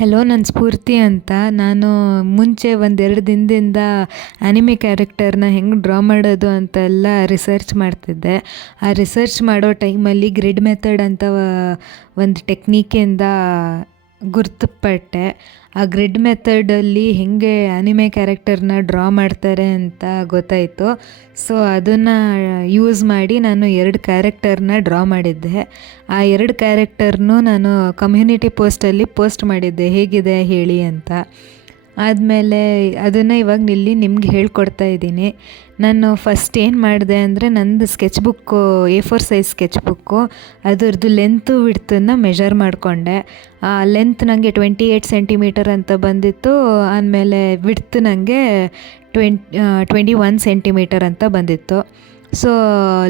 Hello, ನಾನು ಸ್ಫೂರ್ತಿ ಅಂತ. ನಾನು ಮುಂಚೆ ಒಂದೆರಡು ದಿನದಿಂದ ಆ್ಯನಿಮೆ ಕ್ಯಾರೆಕ್ಟರ್ನ ಹೆಂಗೆ ಡ್ರಾ ಮಾಡೋದು ಅಂತೆಲ್ಲ ರಿಸರ್ಚ್ ಮಾಡ್ತಿದ್ದೆ. ಆ ರಿಸರ್ಚ್ ಮಾಡೋ ಟೈಮಲ್ಲಿ ಗ್ರಿಡ್ ಮೆಥಡ್ ಅಂತ ಒಂದು ಟೆಕ್ನಿಕಿಂದ ಗುರ್ತುಪಟ್ಟೆ. ಆ ಗ್ರಿಡ್ ಮೆಥಡಲ್ಲಿ ಹೇಗೆ ಆ್ಯನಿಮೆ ಕ್ಯಾರೆಕ್ಟರ್ನ ಡ್ರಾ ಮಾಡ್ತಾರೆ ಅಂತ ಗೊತ್ತಾಯಿತು. ಸೊ ಅದನ್ನು ಯೂಸ್ ಮಾಡಿ ನಾನು 2 ಕ್ಯಾರೆಕ್ಟರ್ನ ಡ್ರಾ ಮಾಡಿದ್ದೆ. ಆ 2 ಕ್ಯಾರೆಕ್ಟರ್ನೂ ನಾನು ಕಮ್ಯುನಿಟಿ ಪೋಸ್ಟಲ್ಲಿ ಪೋಸ್ಟ್ ಮಾಡಿದ್ದೆ, ಹೇಗಿದೆ ಹೇಳಿ ಅಂತ. ಆದಮೇಲೆ ಅದನ್ನು ಇವಾಗ ನಿಮ್ಗೆ ಹೇಳ್ಕೊಡ್ತಾ ಇದ್ದೀನಿ. ನಾನು ಫಸ್ಟ್ ಏನು ಮಾಡಿದೆ ಅಂದರೆ, ನಂದು sketch book A4 size sketch book, ಅದರದ್ದು ಲೆಂತು ವಿಡ್ತನ್ನು ಮೆಷರ್ ಮಾಡಿಕೊಂಡೆ. ಆ ಲೆಂತ್ ನನಗೆ 28 ಸೆಂಟಿಮೀಟರ್ ಅಂತ ಬಂದಿತ್ತು. ಆಮೇಲೆ ವಿಡ್ತ್ ನನಗೆ 21 ಸೆಂಟಿಮೀಟರ್ ಅಂತ ಬಂದಿತ್ತು. ಸೊ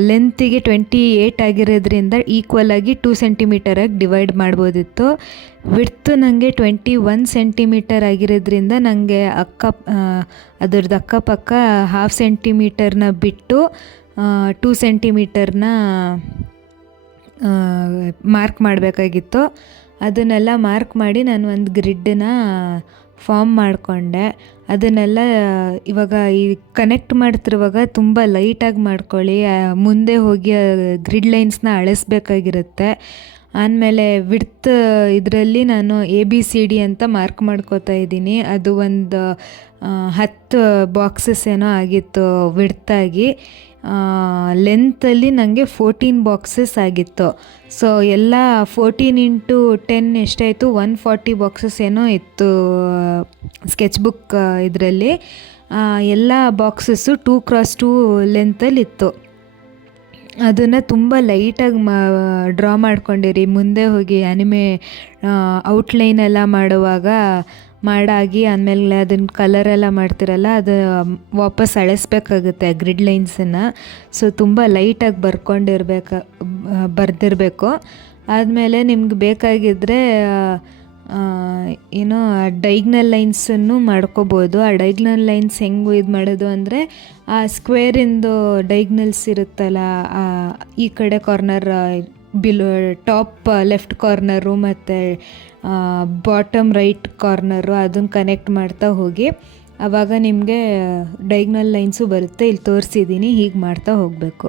ಲೆಂತಿಗೆ 28 ಆಗಿರೋದ್ರಿಂದ ಈಕ್ವಲ್ ಆಗಿ 2 ಸೆಂಟಿಮೀಟರಾಗಿ ಡಿವೈಡ್ ಮಾಡ್ಬೋದಿತ್ತು. ವಿಡ್ತು ನನಗೆ 21 ಸೆಂಟಿಮೀಟರ್ ಆಗಿರೋದ್ರಿಂದ ನನಗೆ ಅದರದ್ದು ಅಕ್ಕಪಕ್ಕ 1/2 ಸೆಂಟಿಮೀಟರ್ನ ಬಿಟ್ಟು 2 ಸೆಂಟಿಮೀಟರ್ನ ಮಾರ್ಕ್ ಮಾಡಬೇಕಾಗಿತ್ತು. ಅದನ್ನೆಲ್ಲ ಮಾರ್ಕ್ ಮಾಡಿ ನಾನು ಒಂದು ಗ್ರಿಡ್ಡನ್ನ ಫಾರ್ಮ್ ಮಾಡಿಕೊಂಡೆ. ಅದನ್ನೆಲ್ಲ ಇವಾಗ ಈ ಕನೆಕ್ಟ್ ಮಾಡ್ತಿರುವಾಗ ತುಂಬ ಲೈಟಾಗಿ ಮಾಡ್ಕೊಳ್ಳಿ, ಮುಂದೆ ಹೋಗಿ ಗ್ರಿಡ್ ಲೈನ್ಸ್ನ ಅಳಿಸ್ಬೇಕಾಗಿರುತ್ತೆ. ಆಮೇಲೆ ವಿಡ್ತ್ ಇದರಲ್ಲಿ ನಾನು ABCD ಅಂತ ಮಾರ್ಕ್ ಮಾಡ್ಕೋತಾ ಇದ್ದೀನಿ. ಅದು ಒಂದು 10 ಬಾಕ್ಸಸ್ ಏನೋ ಆಗಿತ್ತು ವಿಡ್ತಾಗಿ. ಲೆಂತಲ್ಲಿ ನನಗೆ 14 ಬಾಕ್ಸಸ್ ಆಗಿತ್ತು. ಸೊ ಎಲ್ಲ 14 ಇಂಟು 10 ಎಷ್ಟಾಯಿತು, 140 ಬಾಕ್ಸಸ್ ಏನೋ ಇತ್ತು ಸ್ಕೆಚ್ ಬುಕ್ ಇದರಲ್ಲಿ. ಎಲ್ಲ ಬಾಕ್ಸಸ್ಸು 2x2 ಲೆಂತಲ್ಲಿತ್ತು. ಅದನ್ನು ತುಂಬ ಲೈಟಾಗಿ ಡ್ರಾ ಮಾಡ್ಕೊಂಡಿರಿ. ಮುಂದೆ ಹೋಗಿ ಆ್ಯನಿಮೆ ಔಟ್ಲೈನ್ ಎಲ್ಲ ಮಾಡುವಾಗ ಮಾಡಾಗಿ ಆದಮೇಲೆ ಅದನ್ನು ಕಲರೆಲ್ಲ ಮಾಡ್ತಿರಲ್ಲ, ಅದು ವಾಪಸ್ ಅಳಿಸ್ಬೇಕಾಗುತ್ತೆ ಗ್ರಿಡ್ ಲೈನ್ಸನ್ನು. ಸೊ ತುಂಬ ಲೈಟಾಗಿ ಬರೆದಿರಬೇಕು. ಆದಮೇಲೆ ನಿಮ್ಗೆ ಬೇಕಾಗಿದ್ದರೆ ಏನೋ ಡೈಗ್ನಲ್ ಲೈನ್ಸನ್ನು ಮಾಡ್ಕೋಬೋದು. ಆ ಡೈಗ್ನಲ್ ಲೈನ್ಸ್ ಹೆಂಗೆ ಇದು ಮಾಡೋದು ಅಂದರೆ, ಆ ಸ್ಕ್ವೇರಿಂದು ಡೈಗ್ನಲ್ಸ್ ಇರುತ್ತಲ್ಲ, ಈ ಕಡೆ ಕಾರ್ನರ್ ಟಾಪ್ ಲೆಫ್ಟ್ ಕಾರ್ನರು ಮತ್ತು ಬಾಟಮ್ ರೈಟ್ ಕಾರ್ನರು, ಅದನ್ನು ಕನೆಕ್ಟ್ ಮಾಡ್ತಾ ಹೋಗಿ ಆವಾಗ ನಿಮಗೆ ಡೈಗ್ನಲ್ ಲೈನ್ಸು ಬರುತ್ತೆ. ಇಲ್ಲಿ ತೋರಿಸಿದ್ದೀನಿ, ಹೀಗೆ ಮಾಡ್ತಾ ಹೋಗಬೇಕು.